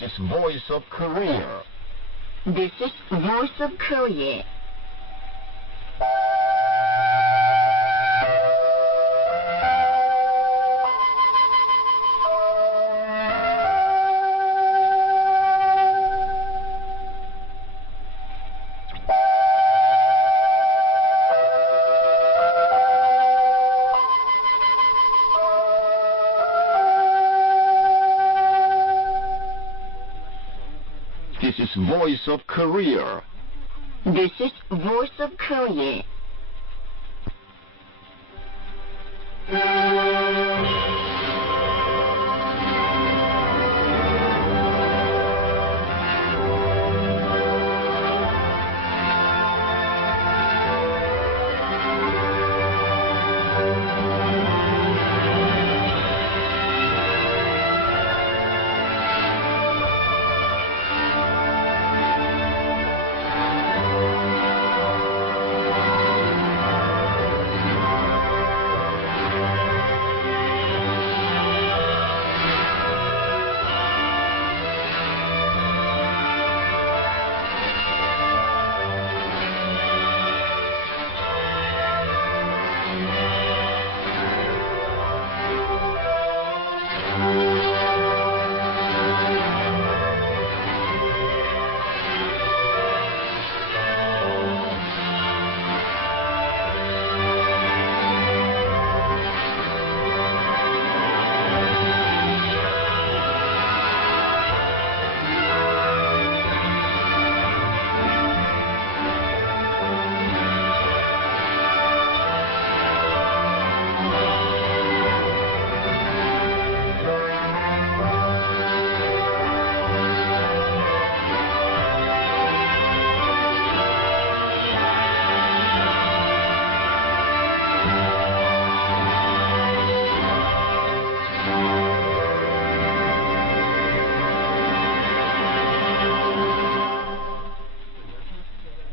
This is Voice of Korea. This is Voice of Korea. This is Voice of Korea. This is Voice of Korea.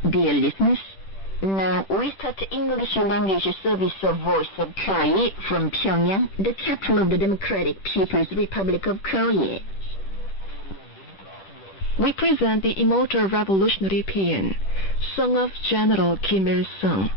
Dear listeners, now we start English language service of Voice of Korea from Pyongyang, the capital of the Democratic People's Republic of Korea. We present the immortal revolutionary paean, Song of General Kim Il-sung.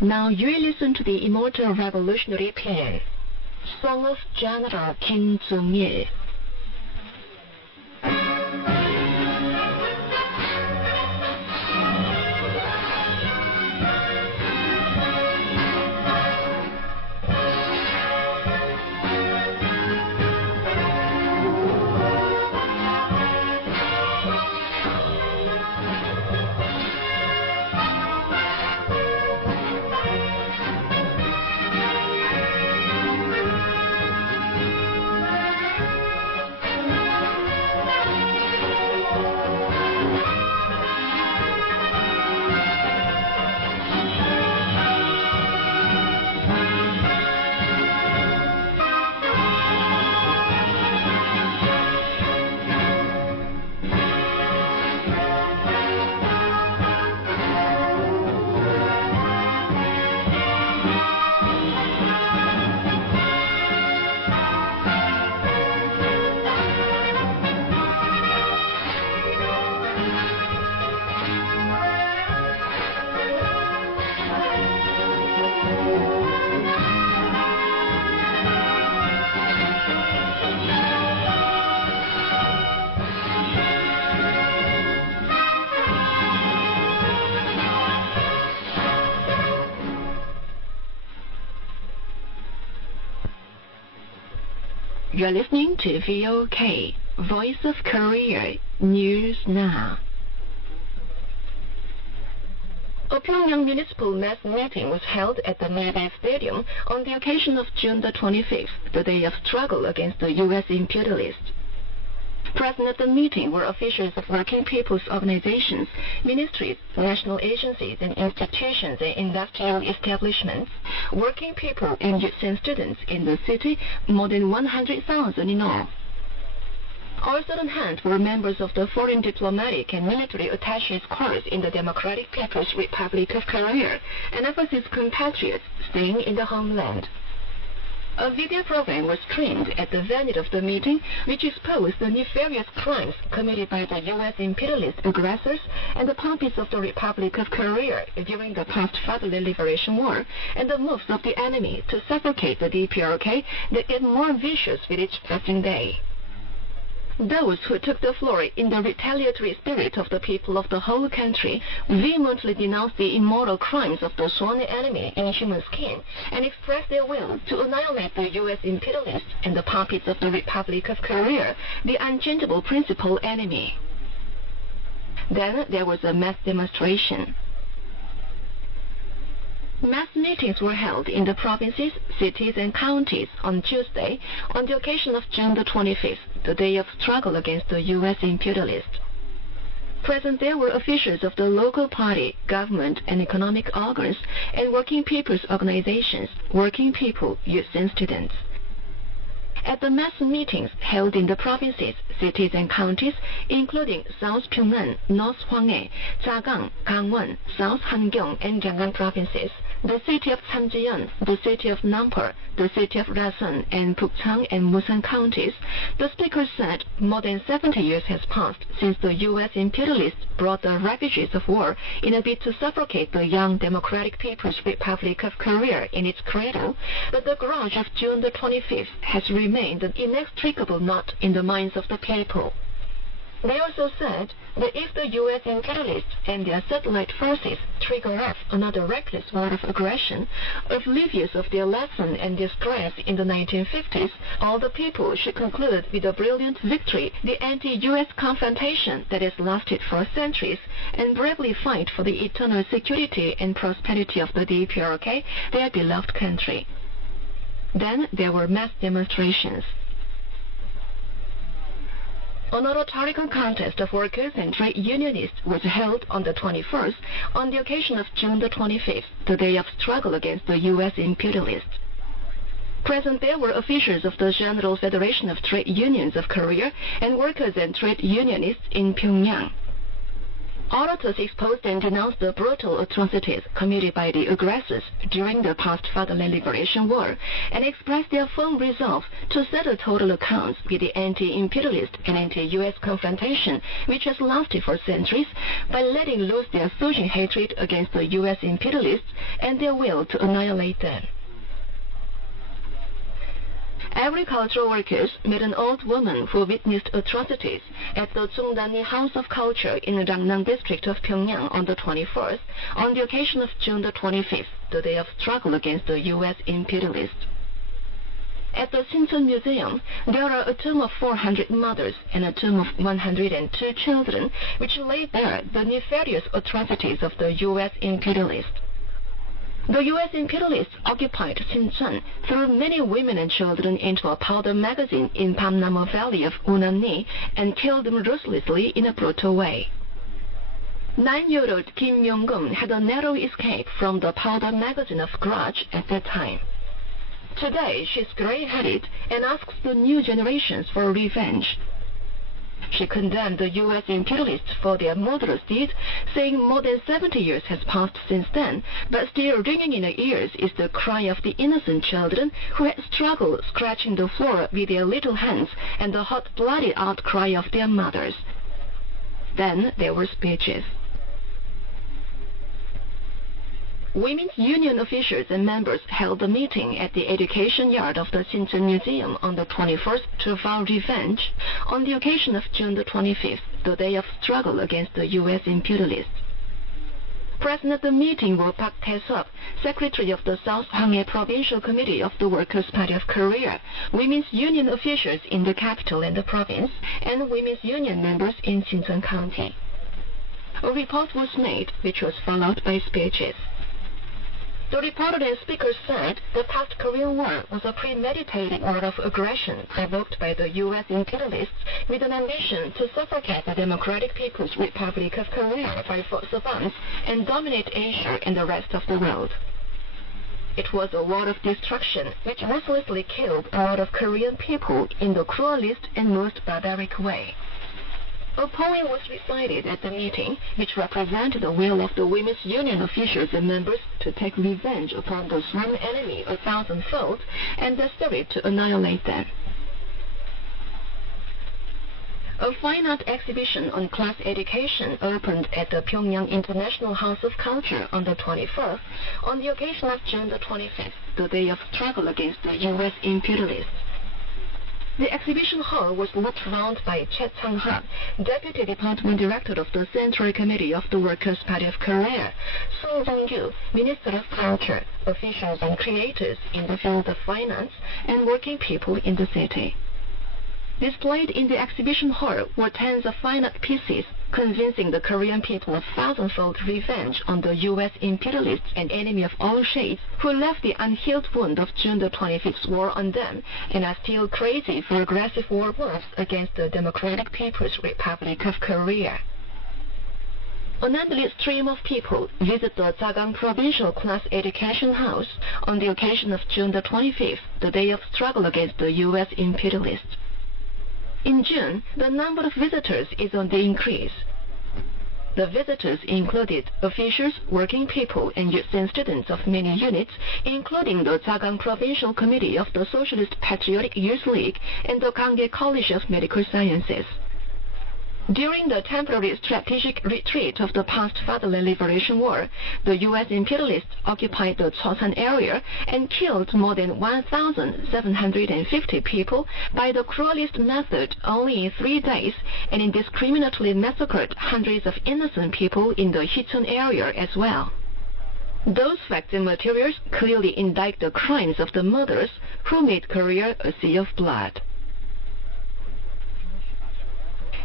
Now you listen to the immortal revolutionary paean, Song of General Kim Il-sung. You are listening to VOK, Voice of Korea, News Now. A Pyongyang municipal mass meeting was held at the Navy Stadium on the occasion of June the 25th, the day of struggle against the U.S. imperialists. Present at the meeting were officials of working people's organizations, ministries, national agencies and institutions and industrial establishments, working people and youth and students in the city, more than 100,000 in all. Also on hand were members of the foreign diplomatic and military attaches corps in the Democratic People's Republic of Korea and overseas compatriots staying in the homeland. A video program was screened at the venue of the meeting, which exposed the nefarious crimes committed by the U.S. imperialist aggressors and the puppets of the Republic of Korea during the post-Fatherland Liberation War, and the moves of the enemy to suffocate the DPRK that get more vicious with each passing day. Those who took the floor in the retaliatory spirit of the people of the whole country vehemently denounced the immoral crimes of the sworn enemy in human skin and expressed their will to annihilate the U.S. imperialists and the puppets of the Republic of Korea, the unchangeable principal enemy. Then there was a mass demonstration. Mass meetings were held in the provinces, cities and counties on Tuesday on the occasion of June the 25th, the day of struggle against the U.S. imperialists. Present there were officials of the local party, government and economic organs and working people's organizations, working people, youth and students. At the mass meetings held in the provinces, cities and counties, including South Pyeongnan, North Hwanghae, Jagang, Gangwon, South Hamgyong and Gyeongan provinces, the city of Samjiyon, the city of Nampur, the city of Rason and Pukchang and Musan counties, the speaker said more than 70 years has passed since the U.S. imperialists brought the ravages of war in a bid to suffocate the young Democratic People's Republic of Korea in its cradle, but the grudge of June the 25th has remained an inextricable knot in the minds of the people. They also said that if the U.S. imperialists and their satellite forces trigger off another reckless war of aggression, oblivious of their lesson and disgrace in the 1950s, all the people should conclude with a brilliant victory the anti-U.S. confrontation that has lasted for centuries and bravely fight for the eternal security and prosperity of the DPRK, their beloved country. Then there were mass demonstrations. An oratorical contest of workers and trade unionists was held on the 21st on the occasion of June the 25th, the day of struggle against the U.S. imperialists. Present there were officials of the General Federation of Trade Unions of Korea and workers and trade unionists in Pyongyang. Orators exposed and denounced the brutal atrocities committed by the aggressors during the post-Fatherland Liberation War and expressed their firm resolve to settle total accounts with the anti-imperialist and anti-U.S. confrontation which has lasted for centuries by letting loose their surging hatred against the U.S. imperialists and their will to annihilate them. Agricultural workers met an old woman who witnessed atrocities at the Zhongdani House of Culture in the Rangnam district of Pyongyang on the 21st, on the occasion of June the 25th, the day of struggle against the U.S. imperialists. At the Sinchon Museum, there are a tomb of 400 mothers and a tomb of 102 children, which lay bare the nefarious atrocities of the U.S. imperialists. The U.S. imperialists occupied Sinchon, threw many women and children into a powder magazine in Pamnamo Valley of Unamni, and killed them ruthlessly in a brutal way. 9-year-old Kim Myung-gun had a narrow escape from the powder magazine of grudge at that time. Today, she's gray-headed and asks the new generations for revenge. She condemned the U.S. imperialists for their murderous deeds, saying more than 70 years has passed since then, but still ringing in her ears is the cry of the innocent children who had struggled scratching the floor with their little hands and the hot-blooded outcry of their mothers. Then there were speeches. Women's union officials and members held a meeting at the education yard of the Sinchon Museum on the 21st to vow revenge on the occasion of June the 25th, the day of struggle against the U.S. imperialists. Present at the meeting were Park Tae-seop, Secretary of the South Hwanghae Provincial Committee of the Workers' Party of Korea, women's union officials in the capital and the province, and women's union members in Sincheon County. A report was made, which was followed by speeches. The reporter and speaker said the past Korean War was a premeditated war of aggression provoked by the U.S. imperialists with an ambition to suffocate the Democratic People's Republic of Korea by force of arms and dominate Asia and the rest of the world. It was a war of destruction which ruthlessly killed a lot of Korean people in the cruelest and most barbaric way. A poem was recited at the meeting, which represented the will of the women's union officials and members to take revenge upon the sworn enemy 1,000-fold and the spirit to annihilate them. A fine art exhibition on class education opened at the Pyongyang International House of Culture on the 21st, on the occasion of June the 25th, the day of struggle against the U.S. imperialists. The exhibition hall was looked round by Che Chang-han, Deputy Department Director of the Central Committee of the Workers' Party of Korea, Sung Dong-gyu, Minister of Culture, officials and creators in the field of finance, and working people in the city. Displayed in the exhibition hall were tens of fine art pieces, convincing the Korean people of thousandfold revenge on the U.S. imperialists and enemy of all shades who left the unhealed wound of June the 25th war on them and are still crazy for aggressive war moves against the Democratic People's Republic of Korea. An endless stream of people visit the Jagang Provincial Class Education House on the occasion of June the 25th, the day of struggle against the U.S. imperialists. In June, the number of visitors is on the increase. The visitors included officials, working people, and youth and students of many units, including the Jagang Provincial Committee of the Socialist Patriotic Youth League and the Ganghae College of Medical Sciences. During the temporary strategic retreat of the past Fatherland Liberation War, the U.S. imperialists occupied the Chosan area and killed more than 1,750 people by the cruelest method only in 3 days, and indiscriminately massacred hundreds of innocent people in the Hicheon area as well. Those facts and materials clearly indict the crimes of the murderers who made Korea a sea of blood.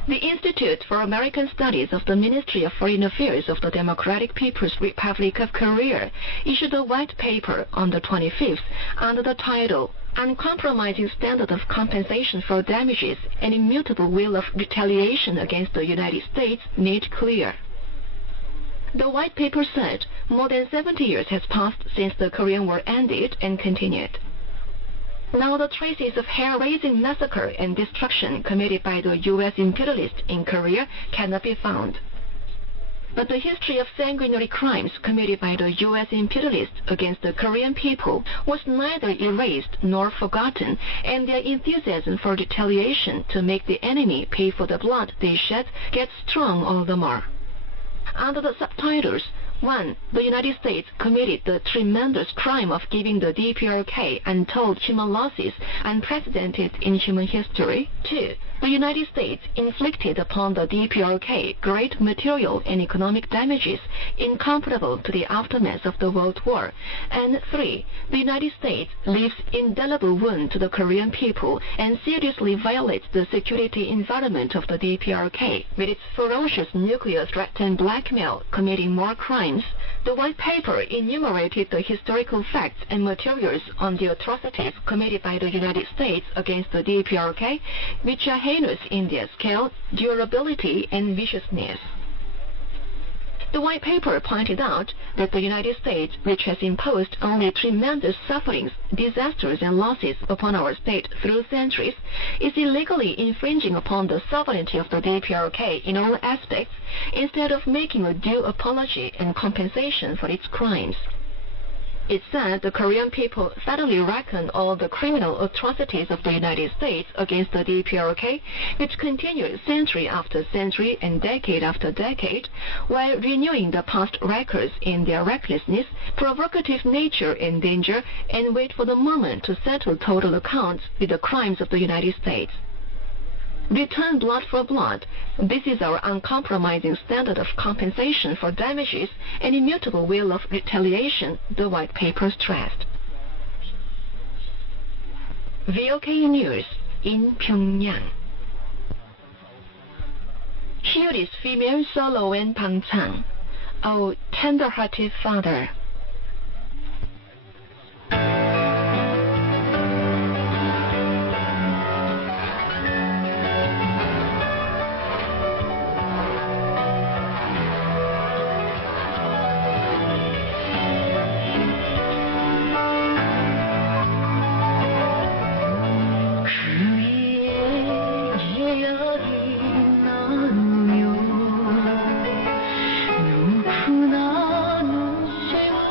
The Institute for American Studies of the Ministry of Foreign Affairs of the Democratic People's Republic of Korea issued a white paper on the 25th under the title Uncompromising Standard of Compensation for Damages and Immutable Will of Retaliation Against the United States Made Clear. The white paper said more than 70 years has passed since the Korean War ended and continued. Now the traces of hair-raising massacre and destruction committed by the U.S. imperialists in Korea cannot be found. But the history of sanguinary crimes committed by the U.S. imperialists against the Korean people was neither erased nor forgotten, and their enthusiasm for retaliation to make the enemy pay for the blood they shed gets strong all the more. Under the subtitles, 1. The United States committed the tremendous crime of giving the DPRK untold human losses unprecedented in human history. 2. The United States inflicted upon the DPRK great material and economic damages incomparable to the aftermath of the World War. And 3. The United States leaves indelible wound to the Korean people and seriously violates the security environment of the DPRK with its ferocious nuclear threat and blackmail, committing more crimes. The white paper enumerated the historical facts and materials on the atrocities committed by the United States against the DPRK, which are heinous in their scale, durability, and viciousness. The white paper pointed out that the United States, which has imposed only tremendous sufferings, disasters, and losses upon our state through centuries, is illegally infringing upon the sovereignty of the DPRK in all aspects, instead of making a due apology and compensation for its crimes. It said the Korean people thoroughly reckon all the criminal atrocities of the United States against the DPRK, which continued century after century and decade after decade, while renewing the past records in their recklessness, provocative nature, and danger, and wait for the moment to settle total accounts with the crimes of the United States. Return blood for blood. This is our uncompromising standard of compensation for damages and immutable will of retaliation, the white paper stressed. VOK News in Pyongyang. Here is female solo in Pangchang. Oh, tender-hearted father. 누구나 눈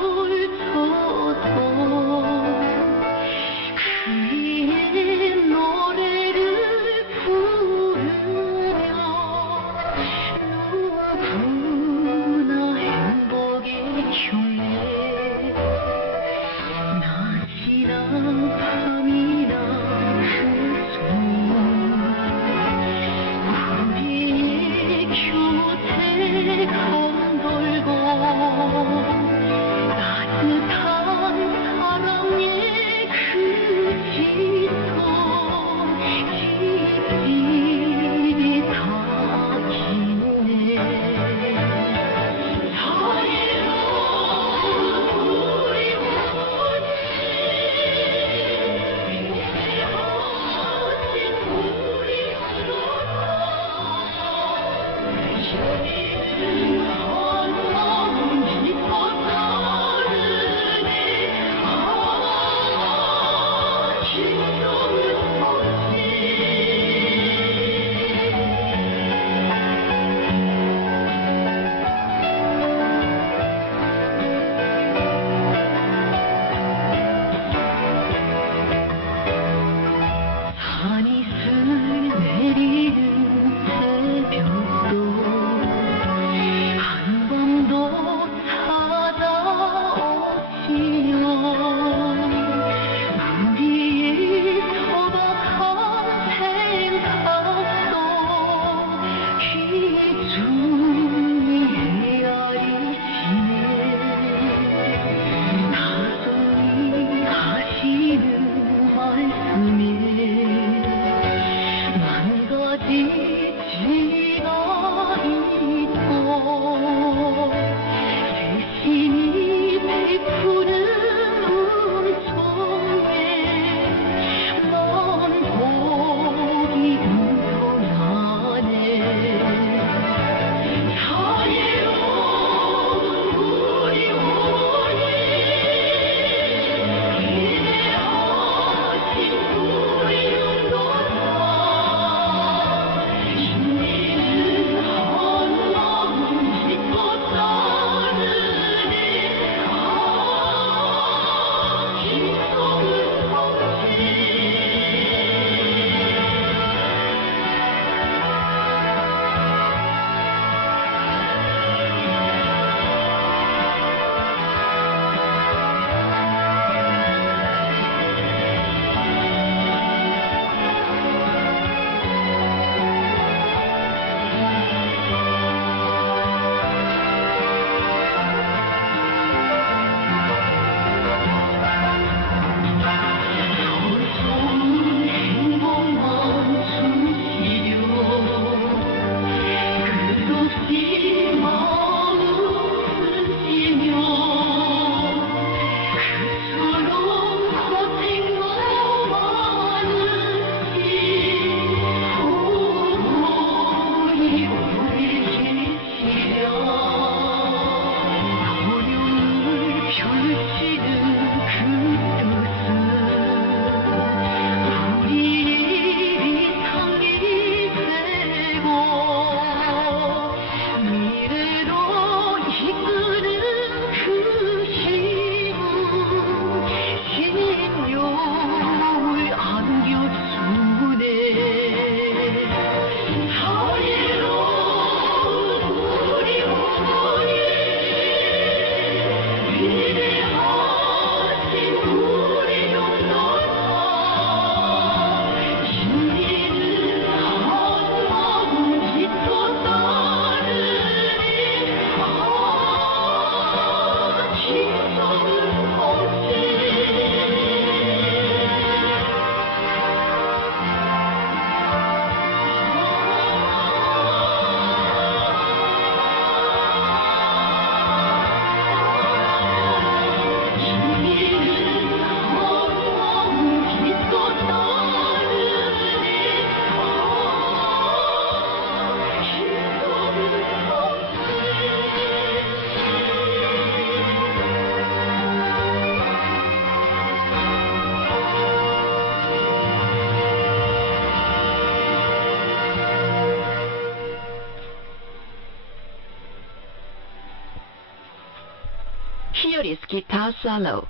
melodious guitar solo.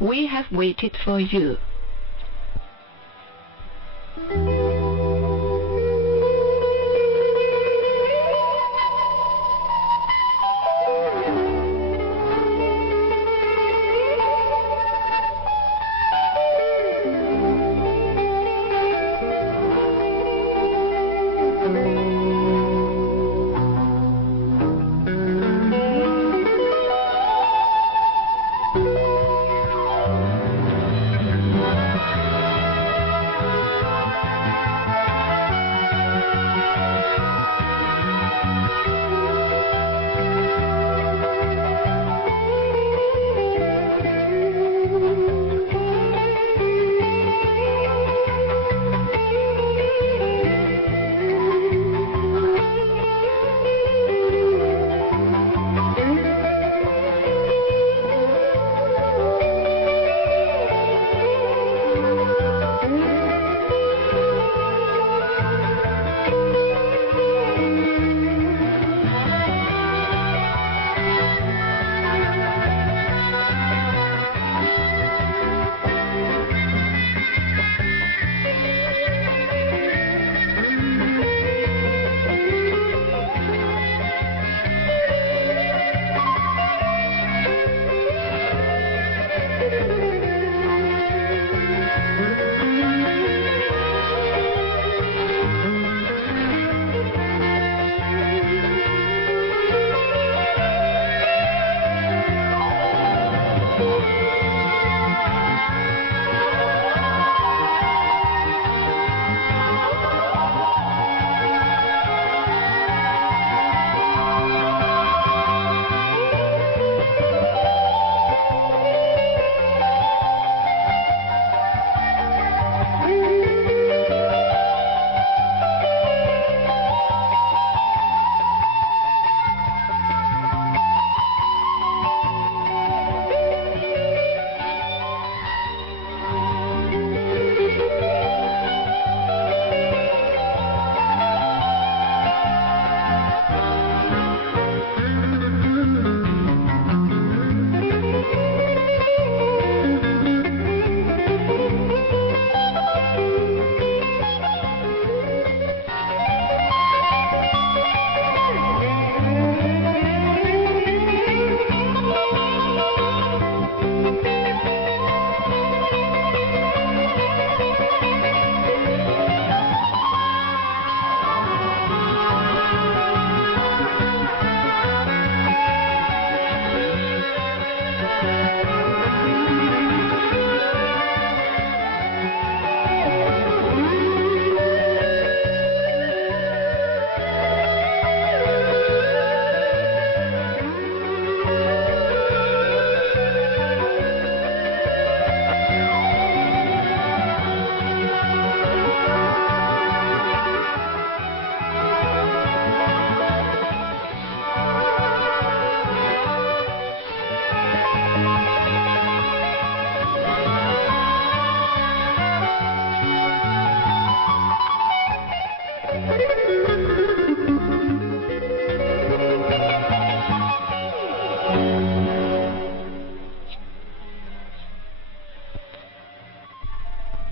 We have waited for you.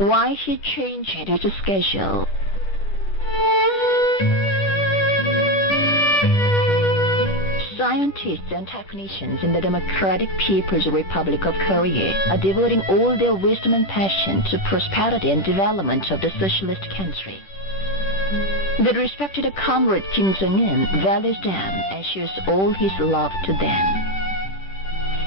Why he changed his schedule. Scientists and technicians in the Democratic People's Republic of Korea are devoting all their wisdom and passion to prosperity and development of the socialist country. The respected comrade Kim Jong-un values them and shows all his love to them.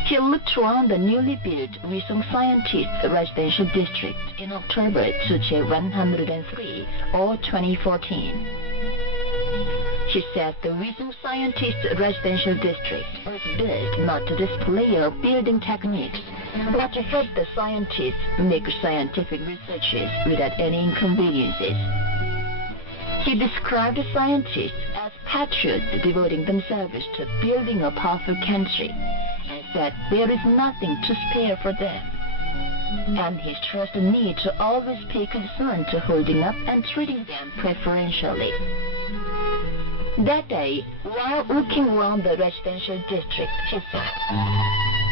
He looked around the newly built Wisong Scientist Residential District in October 103 or 2014. He said the Wisong Scientist Residential District was built not to display of building techniques, but to help the scientists make scientific researches without any inconveniences. He described the scientists as patriots devoting themselves to building a powerful country, and said there is nothing to spare for them. And he stressed the need to always pay concern to holding up and treating them preferentially. That day, while walking around the residential district, he said,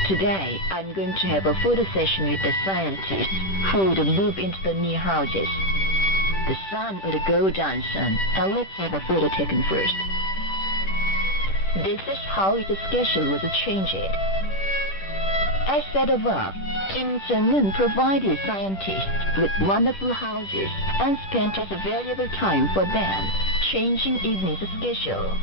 Today, I'm going to have a photo session with the scientists who would move into the near houses. The sun would go down soon, and let's have a photo taken first. This is how its schedule was changed. As said above, Kim Jong-un provided scientists with wonderful houses and spent his valuable time for them, changing evening's schedule.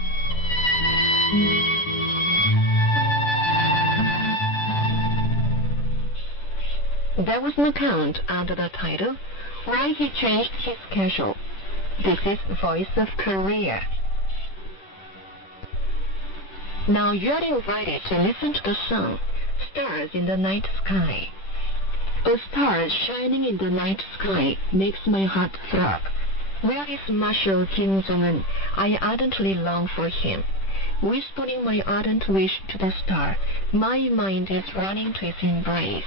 There was an account under the title, Why He Changed His Schedule. This is Voice of Korea. Now you are invited to listen to the song, Stars in the Night Sky. A star shining in the night sky makes my heart throb. Where is Marshal Kim Jong-un? I ardently long for him. Whispering my ardent wish to the star, my mind is running to his embrace.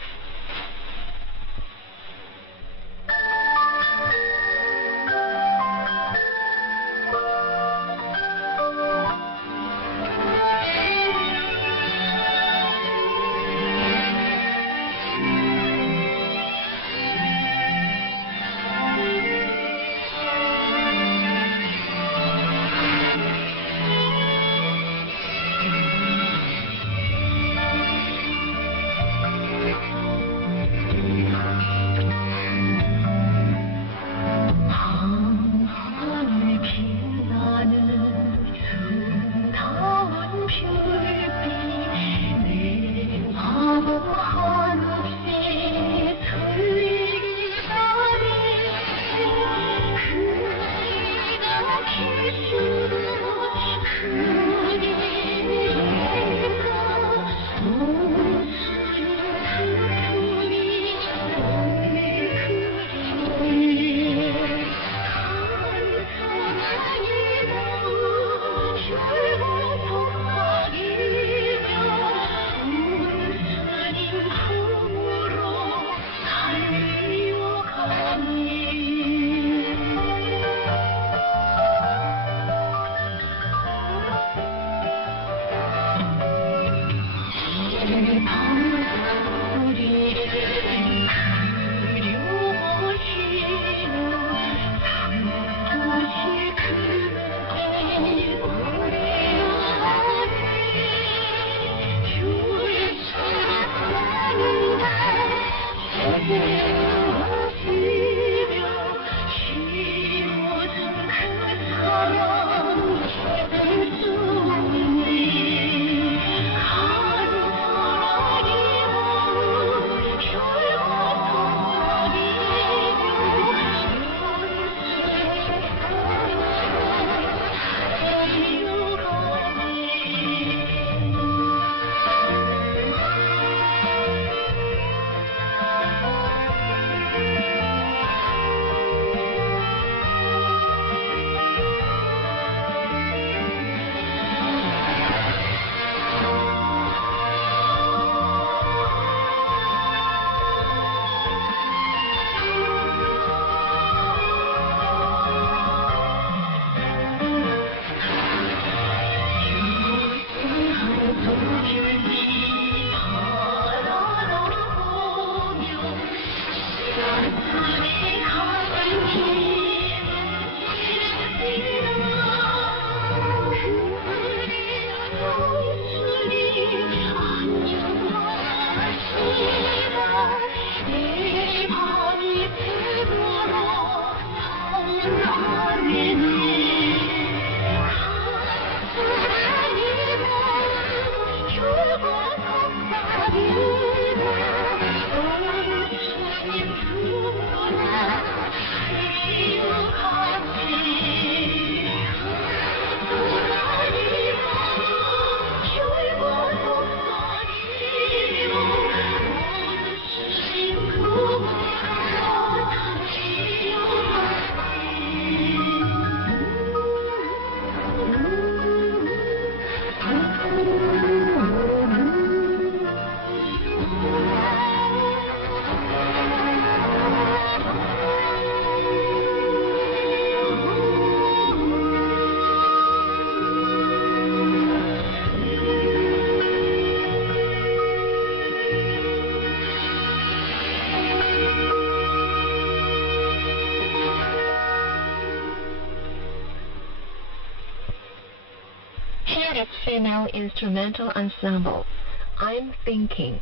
its female instrumental ensemble, I'm Thinking.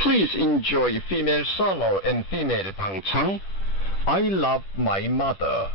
Please enjoy female solo and female 방창. I love my mother.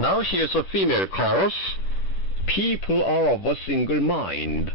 Now here's a female chorus. People are of a single mind.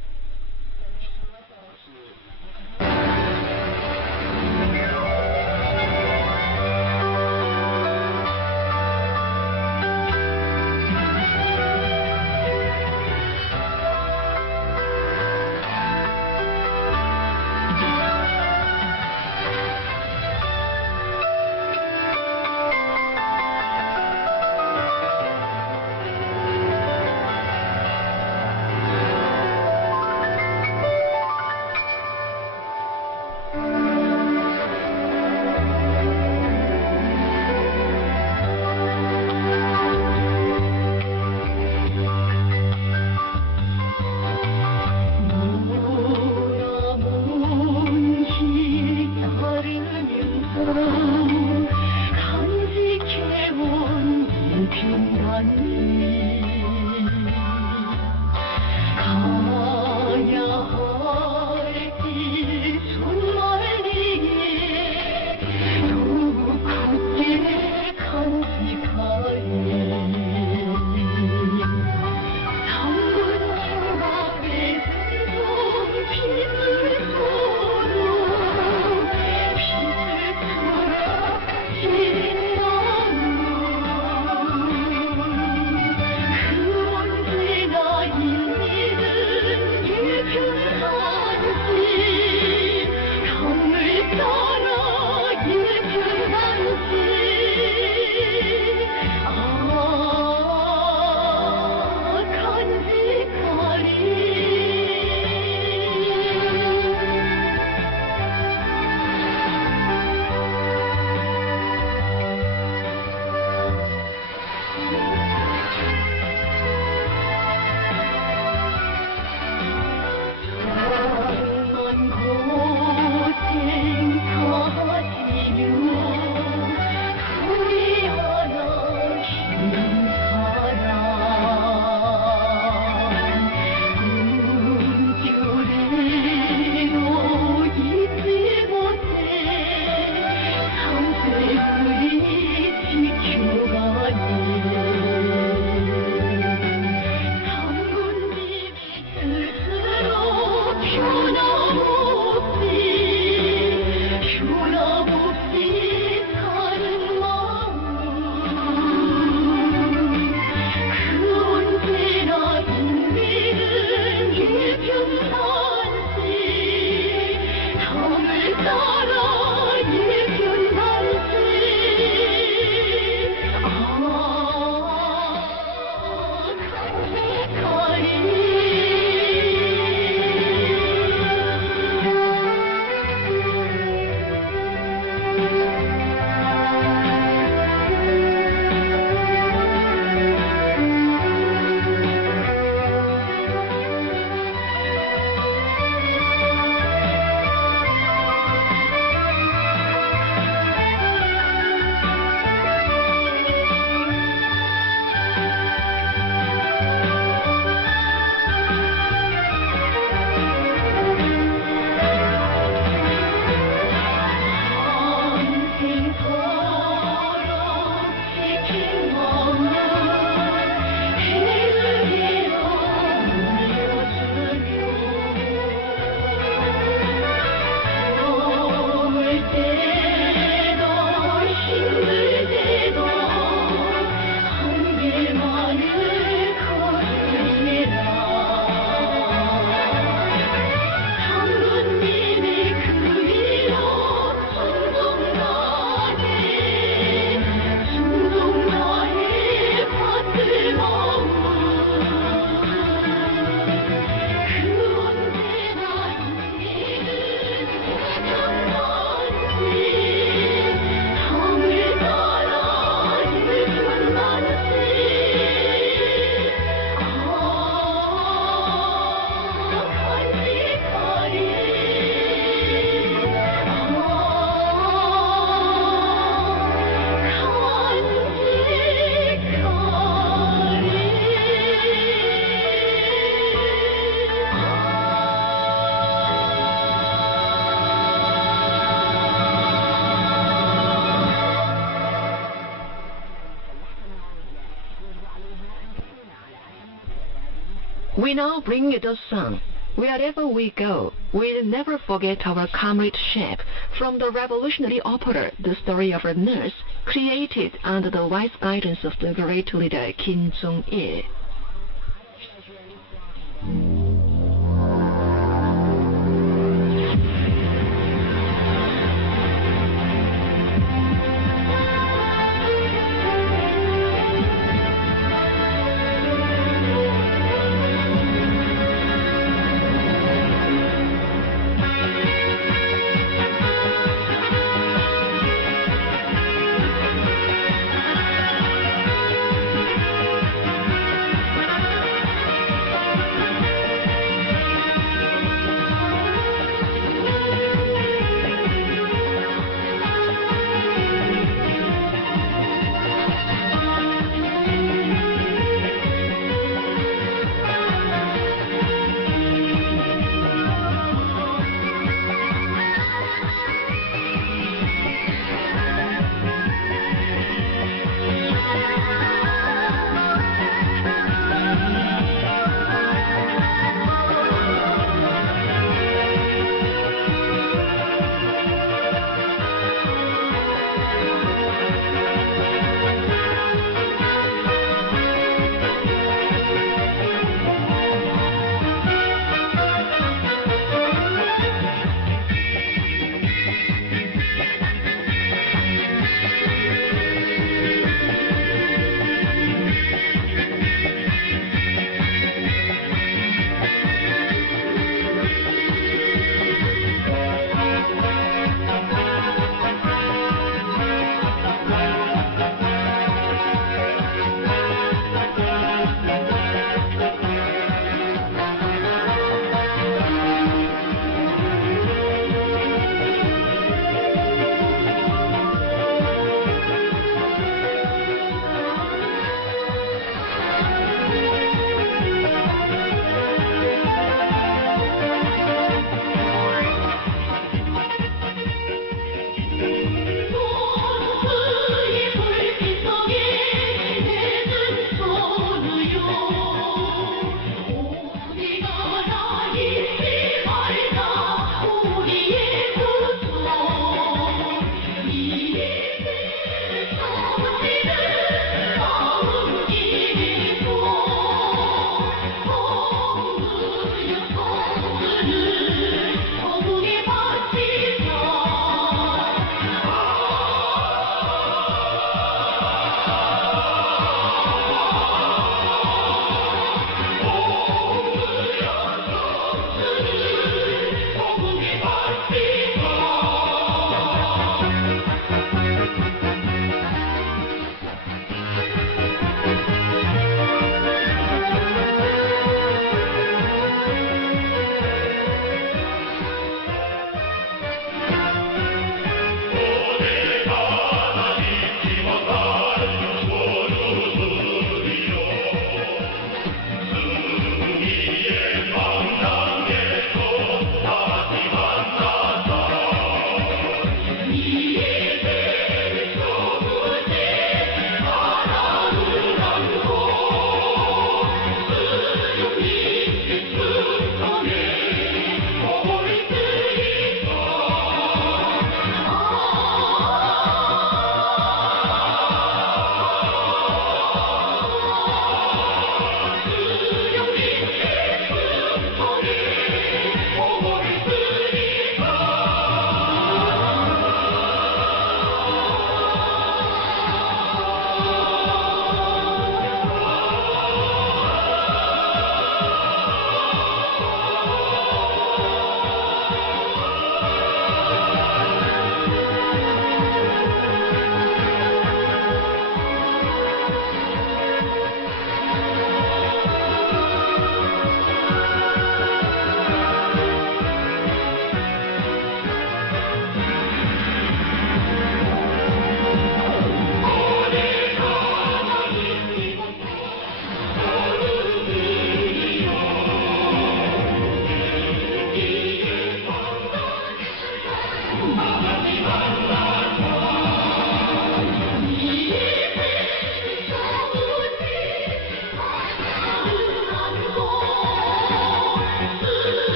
We now bring you the song. Wherever we go, we'll never forget our comradeship, from the revolutionary opera The Story of a Nurse, created under the wise guidance of the great leader Kim Jong-il.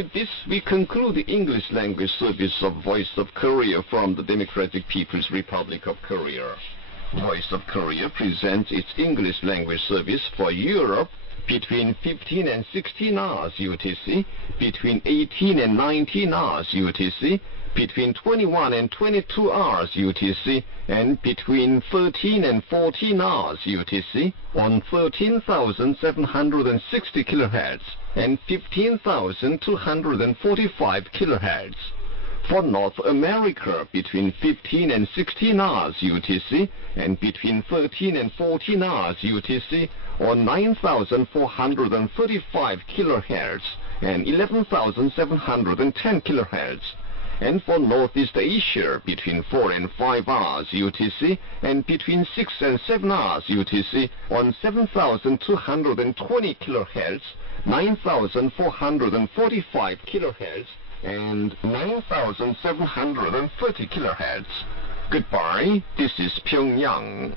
With this, we conclude the English language service of Voice of Korea from the Democratic People's Republic of Korea. Voice of Korea presents its English language service for Europe between 15 and 16 hours UTC, between 18 and 19 hours UTC, between 21 and 22 hours UTC, and between 13 and 14 hours UTC on 13,760 kHz and 15,245 kHz. For North America, between 15 and 16 hours UTC and between 13 and 14 hours UTC on 9,435 kHz and 11,710 kHz. And for Northeast Asia, between 4 and 5 hours UTC and between 6 and 7 hours UTC on 7,220 kHz, 9,445 kHz, and 9,730 kHz. Goodbye, this is Pyongyang.